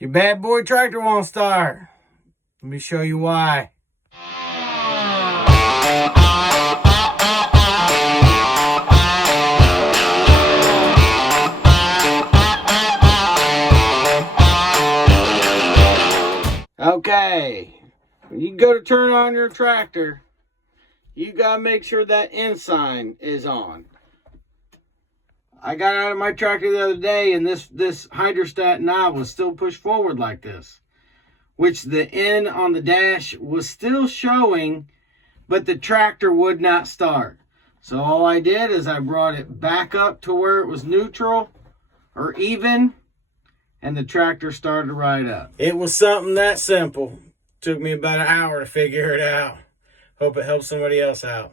Your bad boy tractor won't start. Let me show you why. Okay, when you go to turn on your tractor, you gotta make sure that ensign is on. I got out of my tractor the other day and this hydrostat knob was still pushed forward like this, which the N on the dash was still showing, but the tractor would not start. So all I did is I brought it back up to where it was neutral or even, and the tractor started right up. It was something that simple. Took me about an hour to figure it out. Hope it helps somebody else out.